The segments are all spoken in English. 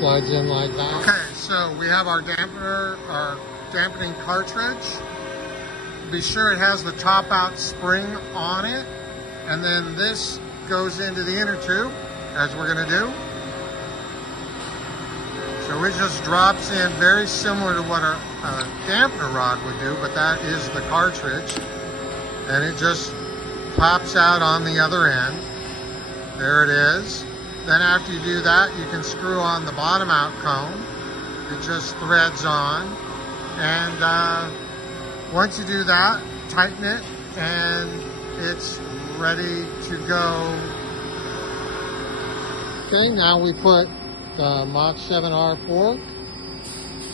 slides in like that. Okay, so we have our dampener, our dampening cartridge. Be sure it has the top out spring on it, and then this goes into the inner tube, as we're gonna do. So it just drops in very similar to what our dampener rod would do, but that is the cartridge. And it just pops out on the other end. There it is. Then after you do that, you can screw on the bottom out cone. It just threads on. And once you do that, tighten it, and it's ready to go. Okay, now we put the Mach 7R fork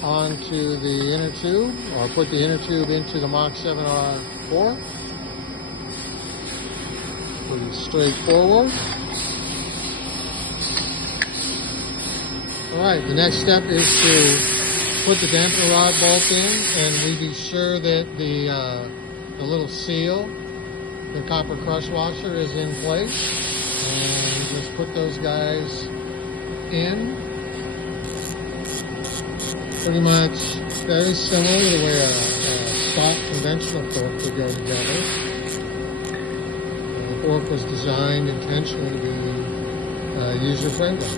onto the inner tube, or put the inner tube into the Mach 7R fork. Pretty straightforward. Alright, the next step is to put the dampener rod bolt in, and we be sure that the little seal, the copper crush washer, is in place. And just put those guys in. Pretty much very similar to the way a stock conventional fork would go together. The fork was designed intentionally to be user-friendly.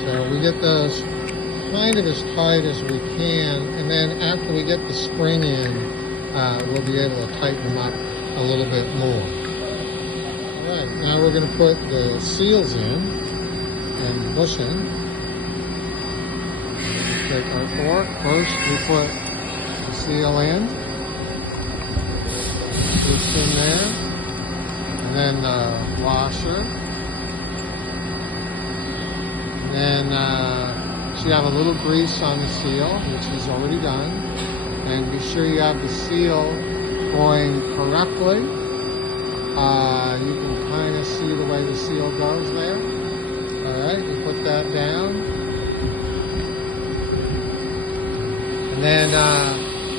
So we get those kind of as tight as we can, and then after we get the spring in, we'll be able to tighten them up a little bit more. Alright, now we're going to put the seals in and bushing. Take our fork. First we put the seal in. It's in there. And then the washer. And then so you have a little grease on the seal, which is already done. And be sure you have the seal going correctly. You can kind of see the way the seal goes there. Alright, you put that down. And then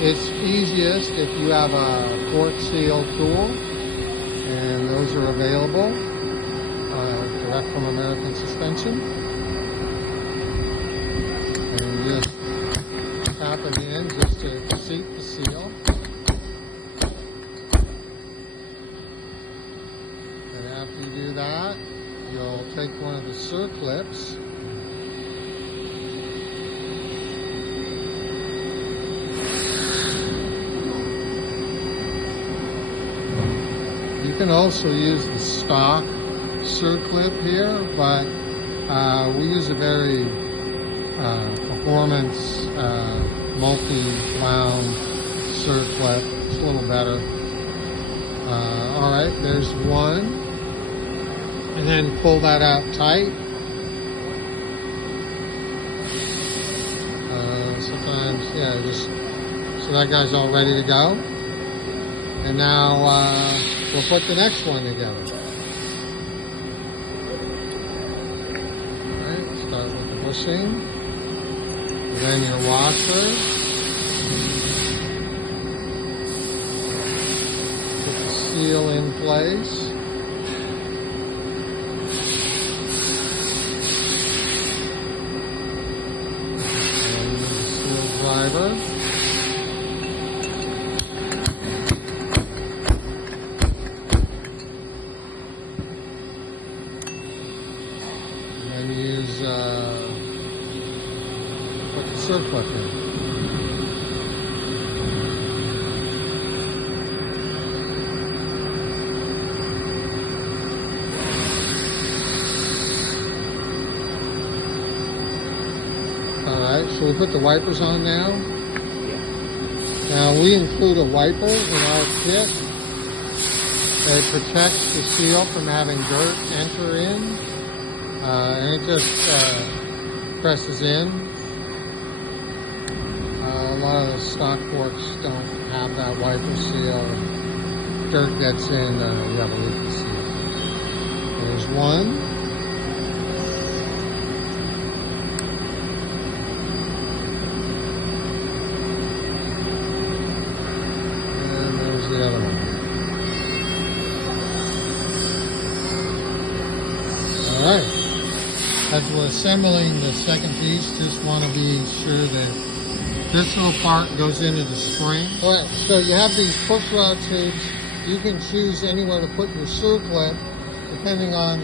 it's easiest if you have a fork seal tool, and those are available direct from American Suspension. And you just tap it in just to seat the seal. And after you do that, you'll take one of the circlips You can also use the stock circlip here, but we use a very performance multi-wound circlip. It's a little better. Alright, there's one. And then pull that out tight. Sometimes, yeah, just so that guy's all ready to go. And now we'll put the next one together. Alright, start with the bushing. And then your washer. Put the seal in place. And the seal driver. And use put the circlip in. Alright, so we put the wipers on now. Now we include a wiper in our kit. It protects the seal from having dirt enter in. And it just presses in. A lot of the stock forks don't have that wiper seal. Dirt gets in, you have a leaky seal. There's one. And there's the other one. we're assembling the second piece, just want to be sure that this little part goes into the spring. All right, so you have these push rod tubes. You can choose anywhere to put your circlip, depending on,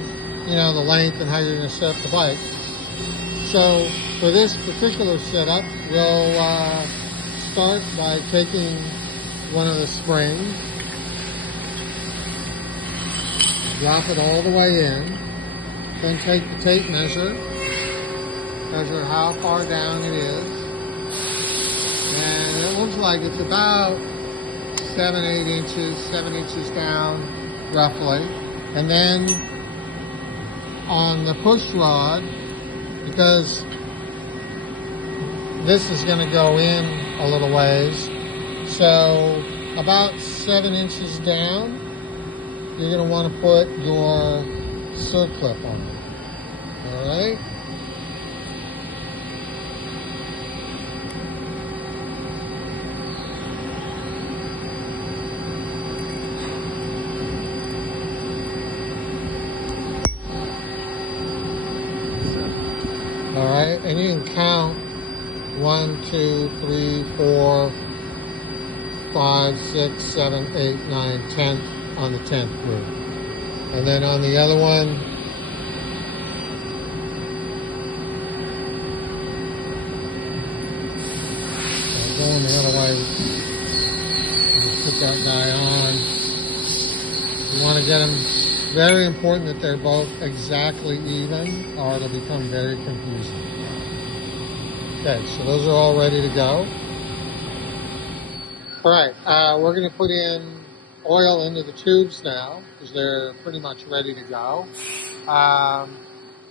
you know, the length and how you're going to set up the bike. So for this particular setup, we'll start by taking one of the springs, drop it all the way in, then take the tape measure, measure how far down it is, and it looks like it's about 7 inches down, roughly. And then on the push rod, because this is going to go in a little ways, so about 7 inches down, you're going to want to put your circlip on it. All right? All right, and you can count 1, 2, 3, 4, 5, 6, 7, 8, 9, 10 on the 10th groove. And then on the other one, going the other way, put that guy on. You want to get them, very important that they're both exactly even, or it'll become very confusing. Okay, so those are all ready to go. All right, we're going to put in oil into the tubes now, because they're pretty much ready to go.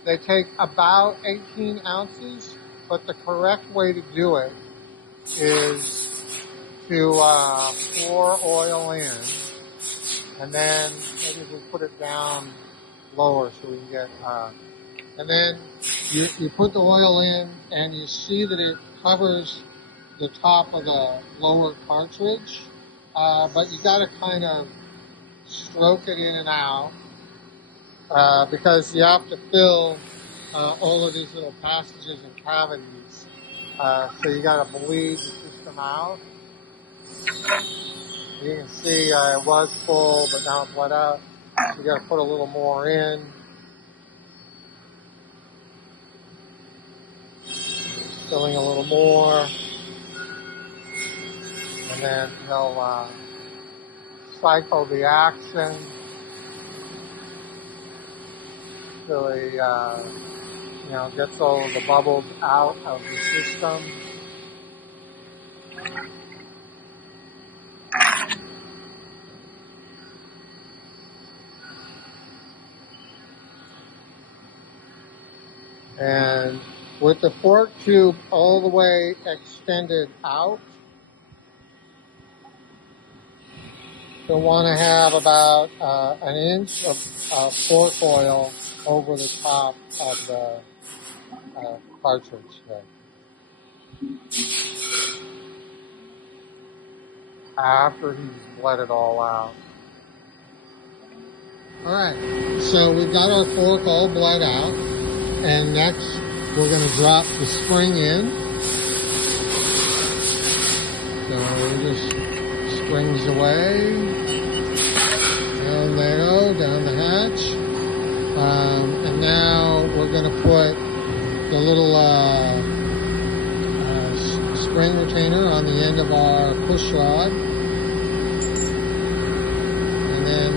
They take about 18 ounces, but the correct way to do it is to pour oil in, and then maybe we put it down lower so we can get, and then you put the oil in and you see that it covers the top of the lower cartridge, but you got to kind of stroke it in and out, because you have to fill all of these little passages and cavities, so you got to bleed the system out. You can see it was full, but now it's bled out. So you got to put a little more in. Filling a little more, and then he'll cycle the action till he, you know, gets all of the bubbles out of the system. And with the fork tube all the way extended out, you'll want to have about an inch of fork oil over the top of the cartridge there. After he's bled it all out. Alright, so we've got our fork all bled out, and next we're going to drop the spring in. So it just springs away. Down they go, down the hatch. And now we're going to put the little spring retainer on the end of our push rod. And then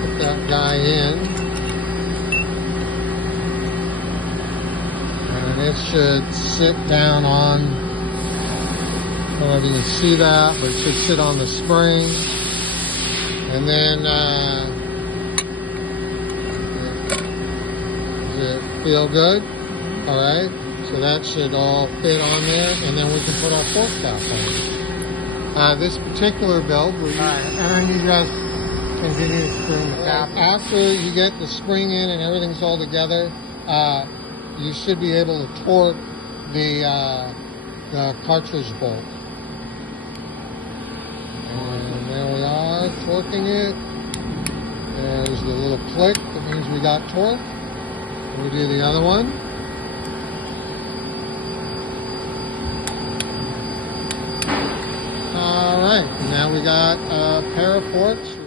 put that guy in. It should sit down on, I don't know if you can see that, but it should sit on the spring. And then, does it feel good? Alright, so that should all fit on there, and then we can put our fork cap on. This particular build, and then you just continue to spring the cap. After you get the spring in and everything's all together, you should be able to torque the cartridge bolt. And there we are, torquing it. There's the little click that means we got torque. We'll do the other one. All right, now we got a pair of forks